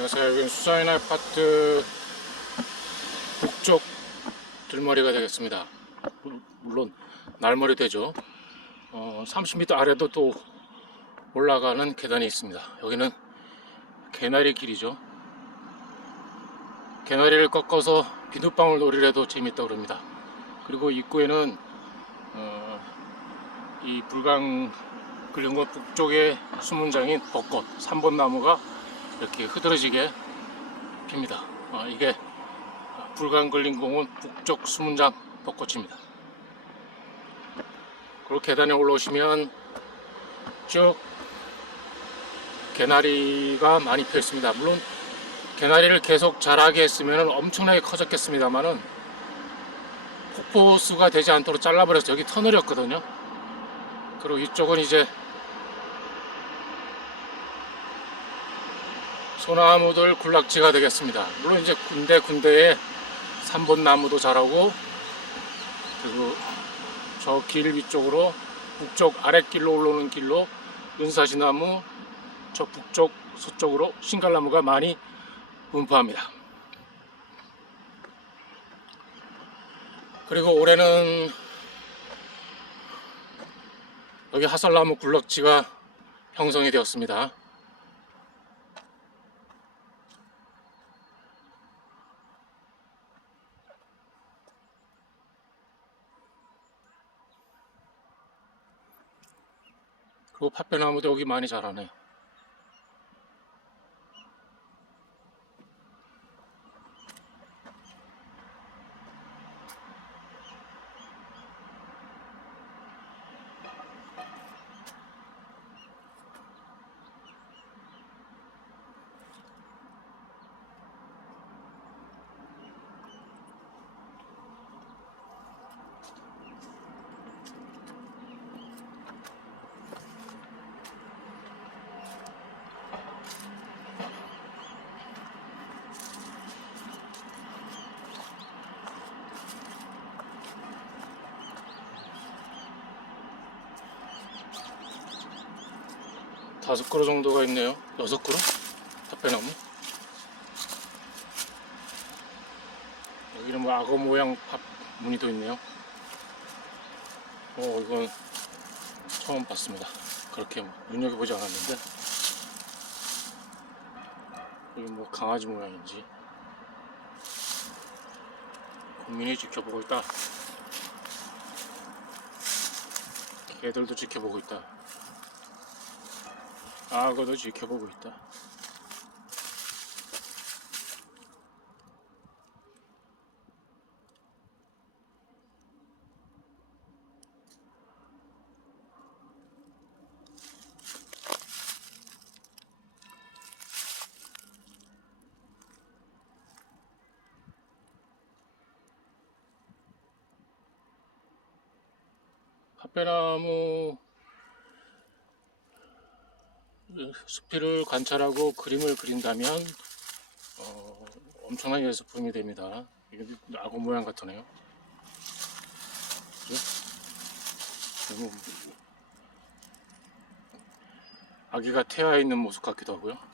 안녕하세요. 여기는 수자인 아파트 북쪽 들머리가 되겠습니다. 물- 물론 날머리 되죠. 어, 30m 아래도 또 올라가는 계단이 있습니다. 여기는 개나리 길이죠. 개나리를 꺾어서 비눗방울 놀이를 해도 재밌다고 그럽니다. 그리고 입구에는 어, 이 불강 근린공 북쪽의 수문장인 벚꽃 3번 나무가 이렇게 흐드러지게 핍니다. 어, 이게 불강 근린공원 북쪽 수문장 벚꽃입니다. 그리고 계단에 올라오시면 쭉 개나리가 많이 펴 있습니다. 물론 개나리를 계속 자라게 했으면 엄청나게 커졌겠습니다만은 폭포수가 되지 않도록 잘라버려서 여기 터널이었거든요. 그리고 이쪽은 이제 소나무들 군락지가 되겠습니다. 물론 이제 군데 군데에 3번 나무도 자라고 그리고 저 길 위쪽으로 북쪽 아랫길로 올라오는 길로 은사시나무 저 북쪽 서쪽으로 신갈나무가 많이 분포합니다. 그리고 올해는 여기 하설나무 굴락지가 형성이 되었습니다. 그리고 팥배나무도 여기 많이 자라네. 다섯 그루 정도가 있네요. 여섯 그루? 팥배나무. 여기는 뭐 악어 모양 밥 무늬도 있네요. 어, 이건 처음 봤습니다. 그렇게 뭐 눈여겨보지 않았는데. 여기 뭐 강아지 모양인지. 국민이 지켜보고 있다. 개들도 지켜보고 있다. 악어도 지켜보고 있다. 팥배나무 숲길을 관찰하고 그림을 그린다면 어, 엄청난 예술품이 됩니다. 이게 악어 모양 같으네요. 그리고 아기가 태아 있는 모습 같기도 하고요.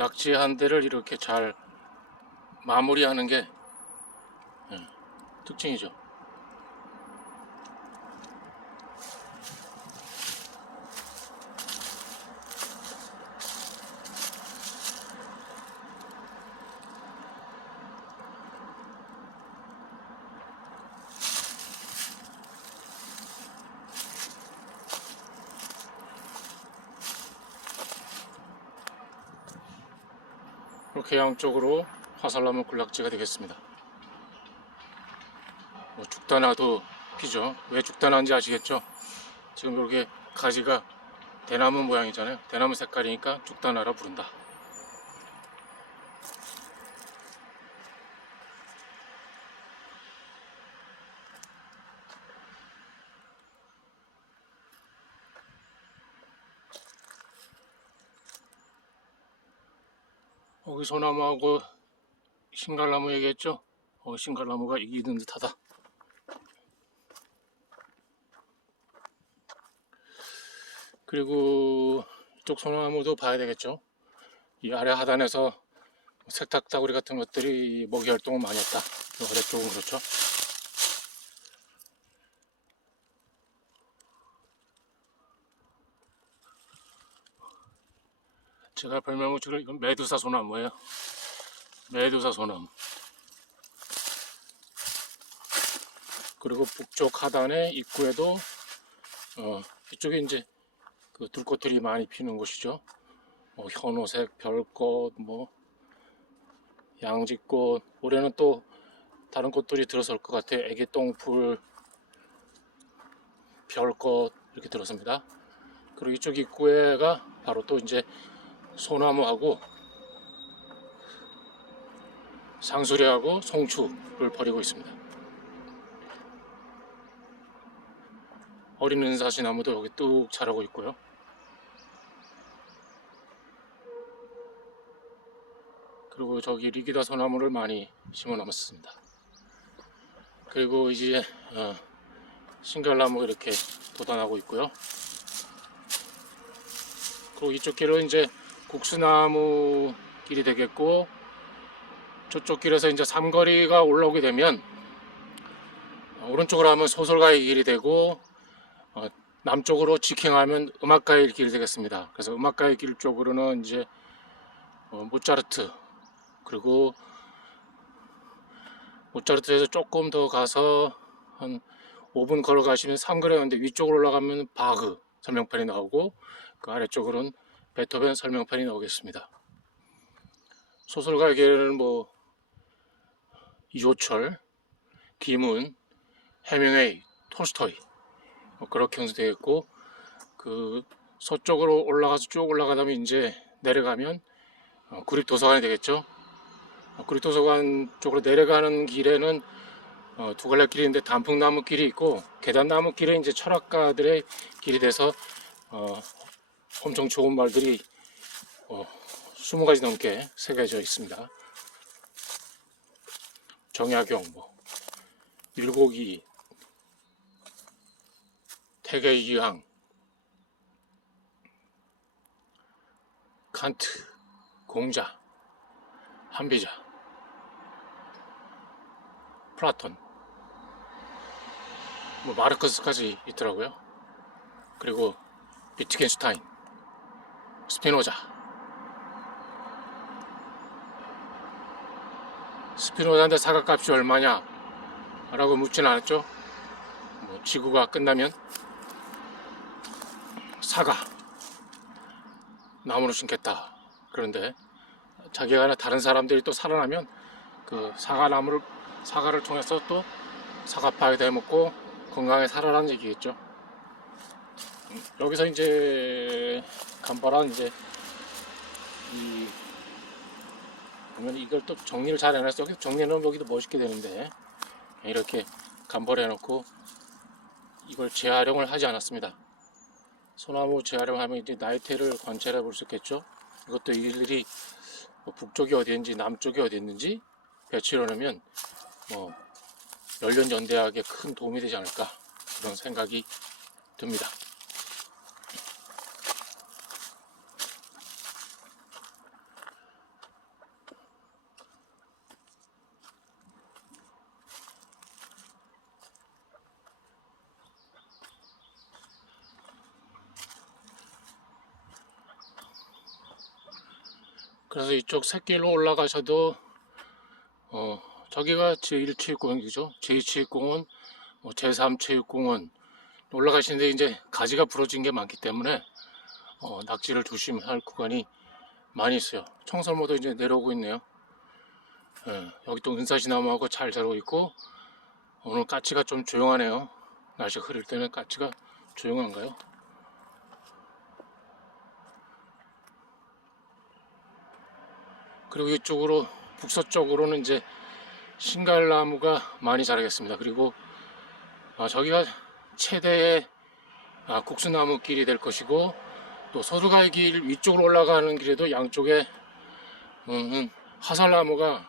낙지 한 대를 이렇게 잘 마무리하는 게 예, 특징이죠. 이렇게 양쪽으로 화살나무 군락지가 되겠습니다. 뭐 죽다나도 피죠. 왜 죽다나인지 아시겠죠? 지금 이렇게 가지가 대나무 모양이잖아요. 대나무 색깔이니까 죽다나라 부른다. 여기 소나무하고 신갈나무 얘기했죠? 어, 신갈나무가 이기는 듯하다. 그리고 이쪽 소나무도 봐야 되겠죠? 이 아래 하단에서 세탁 다구리 같은 것들이 먹이 활동을 많이 했다. 이 아래쪽은 그렇죠. 제가 별명을 지금 이건 메두사 소나무예요. 메두사 소나무. 그리고 북쪽 하단의 입구에도 어, 이쪽에 이제 그 들꽃들이 많이 피는 곳이죠. 뭐 현오색, 별꽃, 뭐 양지꽃. 올해는 또 다른 꽃들이 들어설 것 같아요. 애기 똥풀, 별꽃 이렇게 들었습니다. 그리고 이쪽 입구에가 바로 또 이제 소나무하고 상수리하고 송추를 버리고 있습니다. 어린 은사시 나무도 여기 뚝 자라고 있고요. 그리고 저기 리기다 소나무를 많이 심어 놓았습니다. 그리고 이제 어, 신결나무 이렇게 돋아나고 있고요. 그리고 이쪽 길은 이제 국수나무 길이 되겠고 저쪽 길에서 이제 삼거리가 올라오게 되면 어, 오른쪽으로 하면 소설가의 길이 되고 어, 남쪽으로 직행하면 음악가의 길이 되겠습니다. 그래서 음악가의 길 쪽으로는 이제 어, 모차르트 그리고 모차르트에서 조금 더 가서 한 5분 걸어가시면 삼거리였는데 위쪽으로 올라가면 바흐 설명판이 나오고 그 아래쪽으로는 베토벤 설명판이 나오겠습니다. 소설가의 길은 뭐 이조철, 김훈, 해밍웨이, 톨스토이 뭐 그렇게 형성되어 있고 그 서쪽으로 올라가서 쭉 올라가다면 이제 내려가면 어, 구립도서관이 되겠죠. 어, 구립도서관 쪽으로 내려가는 길에는 어, 두 갈래 길인데 단풍나무 길이 있고 계단나무 길에 이제 철학가들의 길이 돼서 어, 엄청 좋은 말들이 어, 20가지 넘게 새겨져 있습니다. 정약용, 뭐, 율곡이, 태계이항, 칸트, 공자, 한비자, 플라톤, 뭐 마르크스까지 있더라고요. 그리고 비트겐슈타인, 스피노자, 스피노자한테 사과값이 얼마냐? 라고 묻진 않았죠. 뭐 지구가 끝나면 사과 나무를 심겠다. 그런데 자기가 아니라 다른 사람들이 또 살아나면 그 사과나무를 사과를 통해서 또 사과파에 대먹고 건강에 살아라는 얘기겠죠. 음, 여기서 이제 간발한 이제 이 보면 이걸 또 정리를 잘 해놨어. 여기 정리해놓으면 여기도 멋있게 되는데 이렇게 간벌해 놓고 이걸 재활용을 하지 않았습니다. 소나무 재활용하면 이제 나이테를 관찰해 볼 수 있겠죠. 이것도 일일이 뭐 북쪽이 어디인지 남쪽이 어디 있는지 배치해 놓으면 뭐 연련 연대학에 큰 도움이 되지 않을까 그런 생각이 듭니다. 그래서 이쪽 샛길로 올라가셔도 어 저기가 제1체육공원이죠. 제2체육공원, 뭐 제3체육공원 올라가시는데 이제 가지가 부러진 게 많기 때문에 어, 낙지를 조심할 구간이 많이 있어요. 청설모도 이제 내려오고 있네요. 예, 여기 또 은사시나무하고 잘 자라고 있고 오늘 까치가 좀 조용하네요. 날씨가 흐릴 때는 까치가 조용한가요? 그리고 이쪽으로 북서쪽으로는 이제 신갈나무가 많이 자라겠습니다. 그리고 아, 저기가 최대의 아, 국수나무 길이 될 것이고 또 서두가의 길 위쪽으로 올라가는 길에도 양쪽에 음, 화살나무가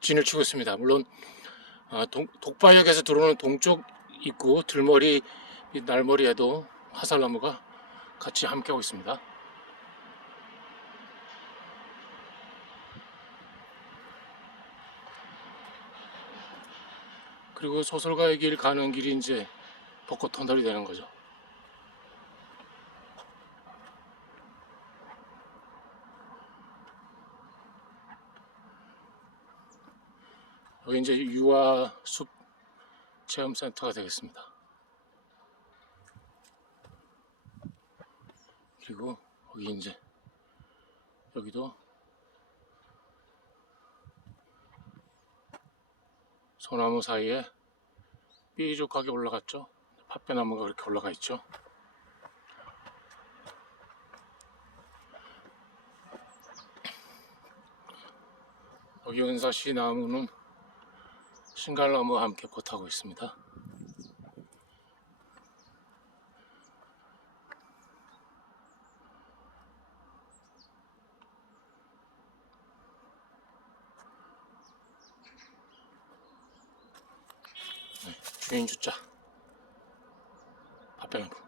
진을 치고 있습니다. 물론 아, 동- 독바역에서 들어오는 동쪽 입구 들머리 이 날머리에도 화살나무가 같이 함께하고 있습니다. 그리고 소설가의 길 가는 길이 이제 벚꽃 터널이 되는 거죠. 여기 이제 유아 숲 체험센터가 되겠습니다. 그리고 여기 이제 여기도 소나무 사이에 삐죽하게 올라갔죠. 팥배나무가 그렇게 올라가 있죠. 여기 은사시 나무는 신갈나무와 함께 꽃하고 있습니다. 게임 주자. 앞에만 보